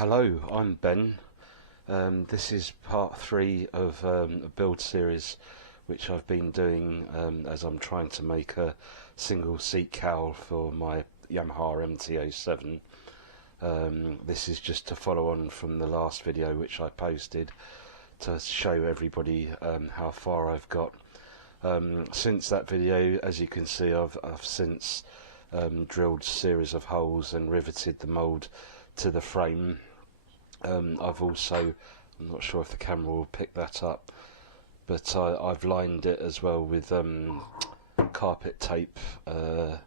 Hello, I'm Ben. This is part 3 of a build series which I've been doing as I'm trying to make a single seat cowl for my Yamaha MT07. This is just to follow on from the last video which I posted to show everybody how far I've got. Since that video, as you can see, I've since drilled a series of holes and riveted the mould to the frame. I've also, I'm not sure if the camera will pick that up, but I've lined it as well with carpet tape. Where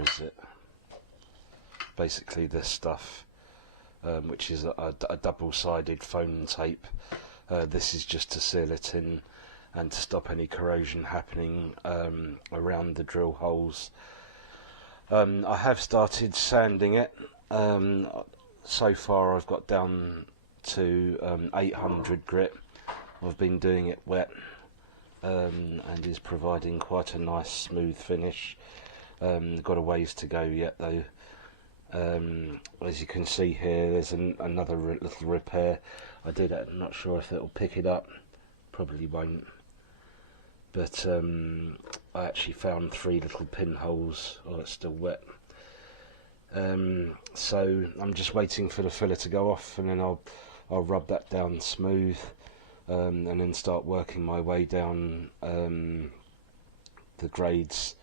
is it? Basically this stuff, which is a double-sided foam tape. This is just to seal it in and to stop any corrosion happening around the drill holes. I have started sanding it. So far I've got down to 800 grit. I've been doing it wet and is providing quite a nice smooth finish. Got a ways to go yet though. As you can see here, there's another little repair I did. I'm not sure if it'll pick it up, probably won't, but I actually found 3 little pinholes. Oh, it's still wet. So I'm just waiting for the filler to go off, and then I'll rub that down smooth, and then start working my way down the grades.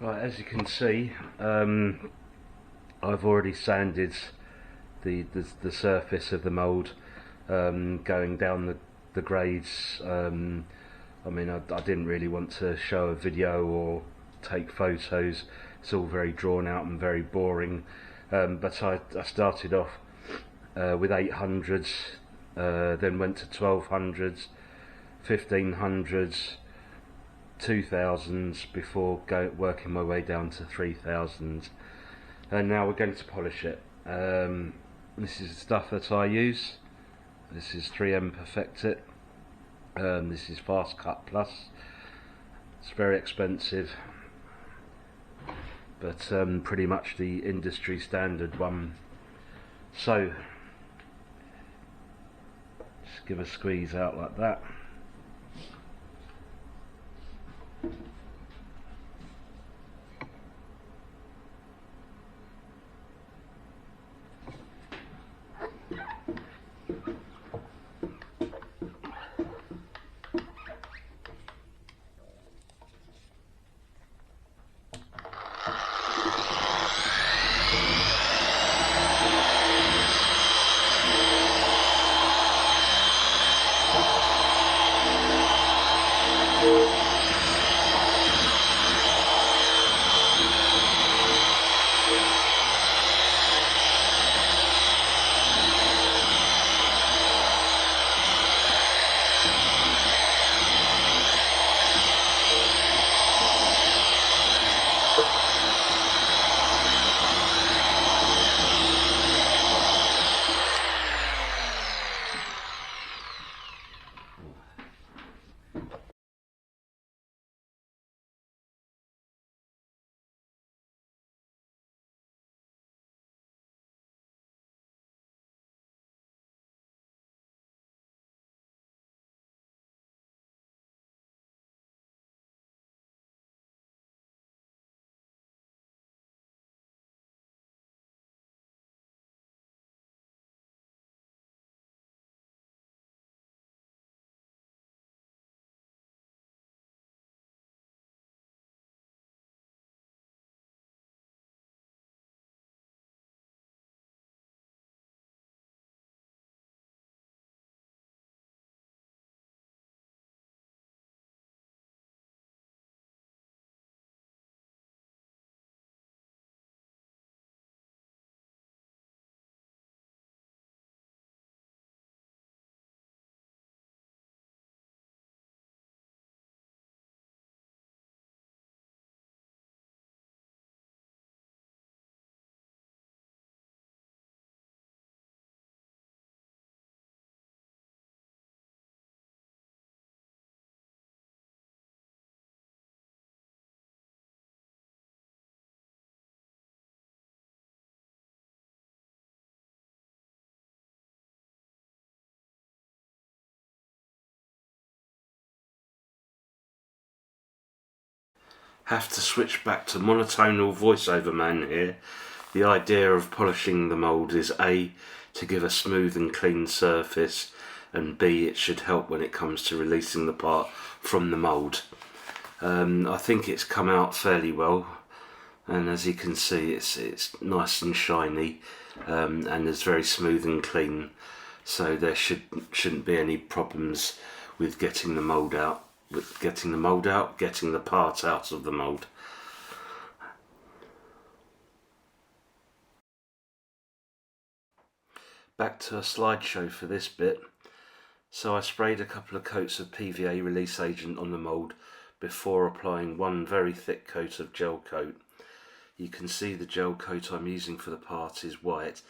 Right, as you can see, I've already sanded the surface of the mould, going down the grades. I mean, I didn't really want to show a video or take photos. It's all very drawn out and very boring, but I started off with 800s, then went to 1200s, 1500s, 2000s before working my way down to 3000s, and now we're going to polish it. This is the stuff that I use. This is 3M Perfect It. This is Fast Cut Plus. It's very expensive, but pretty much the industry standard one. So just give a squeeze out like that. Have to switch back to monotonal voiceover man here. The idea of polishing the mould is A, to give a smooth and clean surface, and B, it should help when it comes to releasing the part from the mould. I think it's come out fairly well, and as you can see it's nice and shiny, and it's very smooth and clean, so there shouldn't be any problems with getting the mould out. Getting the part out of the mould. Back to a slideshow for this bit. So I sprayed a couple of coats of PVA release agent on the mould before applying one very thick coat of gel coat. You can see the gel coat I'm using for the part is white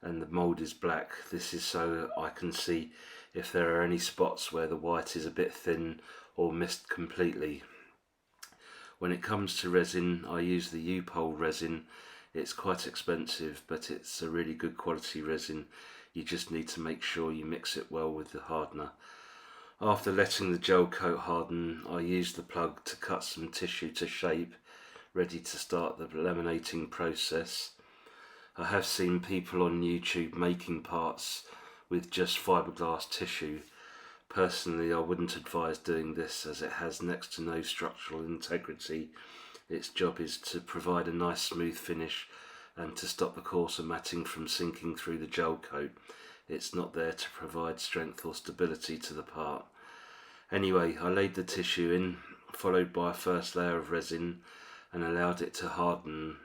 and the mould is black. This is so I can see if there are any spots where the white is a bit thin or missed completely. When it comes to resin, I use the U-Pole resin. It's quite expensive, but it's a really good quality resin. You just need to make sure you mix it well with the hardener. After letting the gel coat harden, I used the plug to cut some tissue to shape, ready to start the laminating process. I have seen people on YouTube making parts with just fiberglass tissue. Personally, I wouldn't advise doing this as it has next to no structural integrity. Its job is to provide a nice smooth finish and to stop the coarser matting from sinking through the gel coat. It's not there to provide strength or stability to the part. Anyway, I laid the tissue in, followed by a first layer of resin, and allowed it to harden.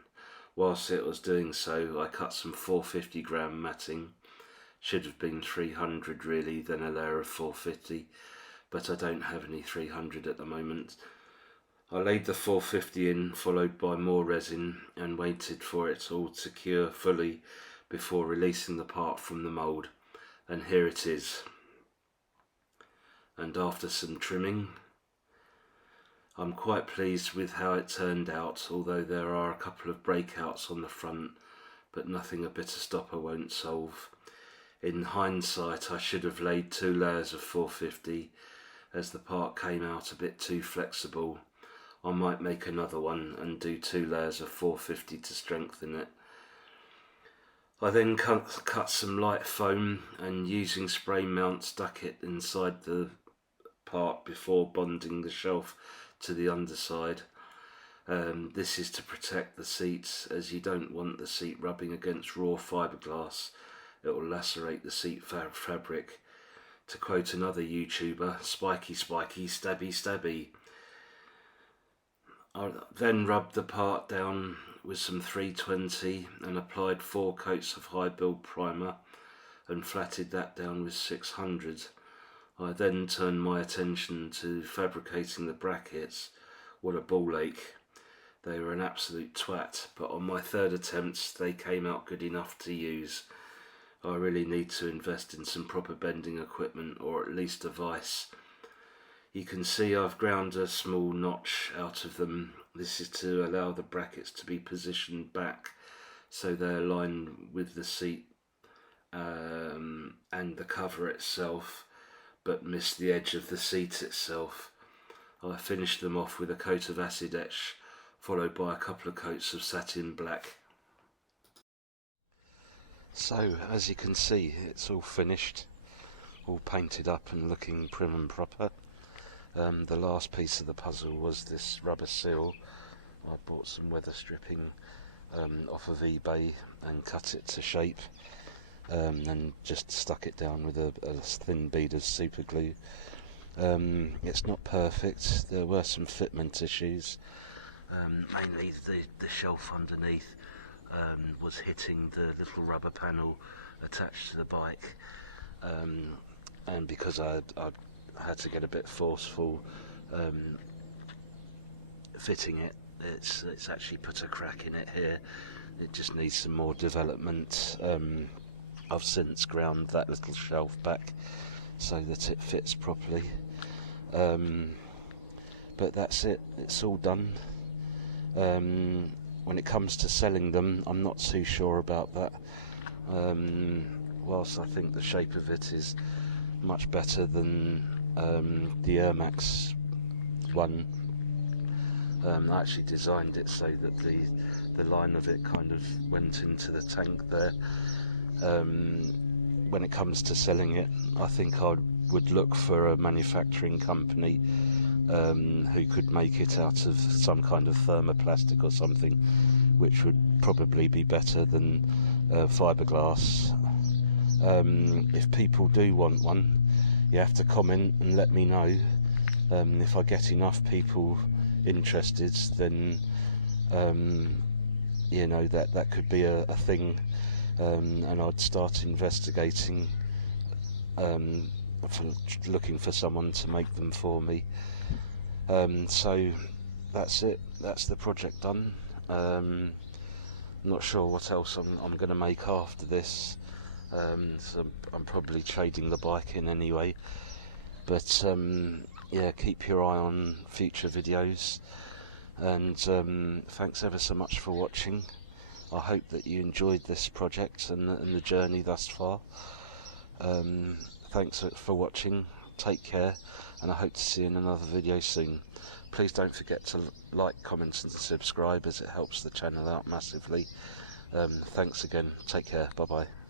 Whilst it was doing so, I cut some 450 gram matting. Should have been 300 really, then a layer of 450, but I don't have any 300 at the moment. I laid the 450 in, followed by more resin, and waited for it all to cure fully before releasing the part from the mould. And here it is. And after some trimming, I'm quite pleased with how it turned out, although there are a couple of breakouts on the front, but nothing a bitter stopper won't solve. In hindsight, I should have laid 2 layers of 450, as the part came out a bit too flexible. I might make another one and do 2 layers of 450 to strengthen it. I then cut some light foam and using spray mount stuck it inside the part before bonding the shelf to the underside. This is to protect the seats, as you don't want the seat rubbing against raw fiberglass. It will lacerate the seat fabric. To quote another YouTuber, spiky spiky, stabby stabby. I then rubbed the part down with some 320 and applied 4 coats of high build primer and flatted that down with 600. I then turned my attention to fabricating the brackets. What a ball ache. They were an absolute twat, but on my third attempt they came out good enough to use. I really need to invest in some proper bending equipment, or at least a vise. You can see I've ground a small notch out of them. This is to allow the brackets to be positioned back so they align with the seat and the cover itself, but miss the edge of the seat itself. I finished them off with a coat of acid etch, followed by a couple of coats of satin black. So, as you can see, it's all finished, all painted up and looking prim and proper. The last piece of the puzzle was this rubber seal. I bought some weather stripping off of eBay and cut it to shape, and just stuck it down with a thin bead of super glue. It's not perfect, there were some fitment issues, mainly the shelf underneath was hitting the little rubber panel attached to the bike, and because I had to get a bit forceful fitting it, it's actually put a crack in it here. It just needs some more development. I've since ground that little shelf back so that it fits properly, but that's it, it's all done. When it comes to selling them, I'm not too sure about that. Whilst I think the shape of it is much better than the Ermax one, I actually designed it so that the line of it kind of went into the tank there. When it comes to selling it, I think I would look for a manufacturing company who could make it out of some kind of thermoplastic or something, which would probably be better than fiberglass. If people do want one, you have to comment and let me know. If I get enough people interested, then you know, that could be a thing, and I'd start investigating, looking for someone to make them for me. So that's it, that's the project done. Not sure what else I'm going to make after this, so I'm probably trading the bike in anyway, but yeah, keep your eye on future videos, and thanks ever so much for watching. I hope that you enjoyed this project and the journey thus far. Thanks for watching, take care, and I hope to see you in another video soon. Please don't forget to like, comment and subscribe, as it helps the channel out massively. Thanks again, take care, bye bye.